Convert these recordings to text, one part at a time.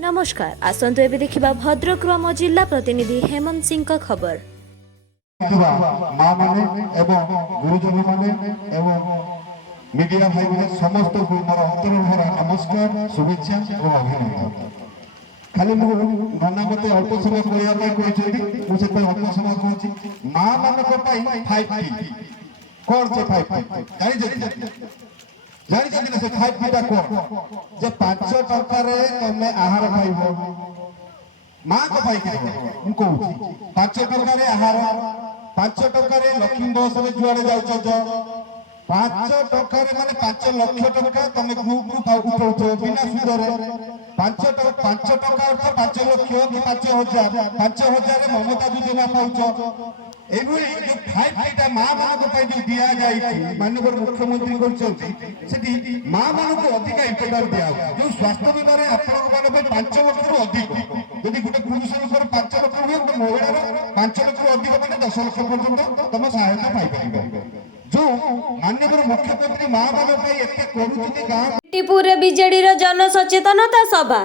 नमस्कार आसंतु एबे देखिबा भद्रकରୁ ଆମ जिला प्रतिनिधि हेमंत सिंह का खबर। माँ माने एवं गुरुजन माने एवं मीडिया भाई माने समस्त को मोर अंतरभरा नमस्कार शुभेच्छा एवं अभिनंदन। खाली मु नाना मते अल्प समय कहया ପାଇଁ କହିछथि मु से अल्प समय कहछि माँ मानक ପାଇଁ 5T कोन से 5T जानि जति से 5T ता कोन जे 5 टका रे तमे आहार खाइबो माँ को भाई के मु कहूछि 5 टका रे आहार 5 टका रे लक्ष्मी बस रे जुआड़े जाउछ जो 5 टका रे माने 5 लाख टका तमे ग्रुप उठाउछ बिना सुदरे 5 टका अर्थ 5 लाख कि 5000 5000 रे ममता योजना पाउछ एगुई जो 5T ता माँ मानक पई जो दिया जाई माननीय मुख्यमंत्री करछथि सेठी माँ मानक अधिक इम्पोर्टेंट दिया जो स्वास्थ्य बीमा रे आपन माने 5 लाख रु अधिक यदि गोटे पुरुष लोकर 5 लाख हुए गोटे महिलार 5 लाख रु अधिक माने 10 लाख पर्यंत तुम सहायता पाई परिबो जो माननीय मुख्यमंत्री माँ मानक पई एते करूछथि गाँव बिटीपुर बीजेडी रो जन सचेतनता सभा।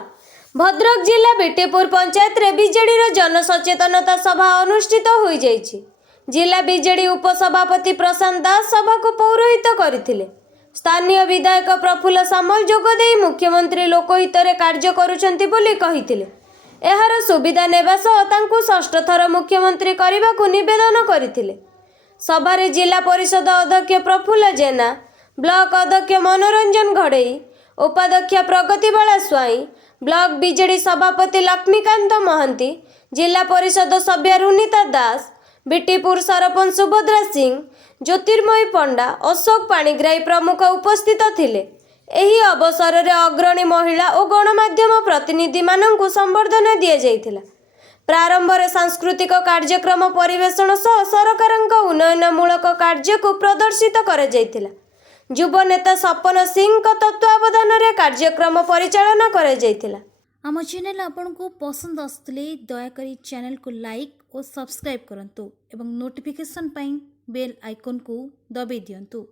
भद्रक जिला बिटीपुर पंचायत रे बीजेडी रो जन सचेतनता सभा अनुष्ठित होई जायछि। जिला बीजेडी उपसभापति प्रशांत दास सभा को पौरोहित करथिले। स्थानीय विधायक प्रफुल्ल सामल जोगदे मुख्यमंत्री लोकहित रे कार्य करूछन्ति बोली कहिथिले। एहार सुविधा नेबा सह तांकु षष्ठ थर मुख्यमंत्री करबाकू निवेदन करथिले। सभा रे जिला परिषद अध्यक्ष प्रफुल्ल जेना, ब्लॉक अध्यक्ष मनोरंजन घड़ई, उपाध्यक्ष प्रगतिबाला स्वाई, ब्लॉक बीजेडी सभापति लक्ष्मीकांत महांती, जिला परिषद सभ्य रुनीता दास, बिटीपुर सरपंच सुभद्रा सिंह, ज्योतिर्मयी पंडा, अशोक पाणिग्राही प्रमुख उपस्थित थिले। एही अवसर रे अग्रणी महिला और गणमाध्यम प्रतिनिधि माननकु संबर्धना दिया जायतिला। प्रारंभ रे सांस्कृतिक कार्यक्रम परिवेषण सह सरकारक उन्नयनमूलक कार्य को प्रदर्शित करा जायतिला। युव नेता सपन सिंह का तत्वावधान रे कार्यक्रम परिचालन करा जायतिला। आम चैनल आपको पसंद आसुले दयाकोरी चैनल को लाइक और सब्सक्राइब करंतु एवं नोटिफिकेशन पाई बेल आइकन को दबाई दियंतु।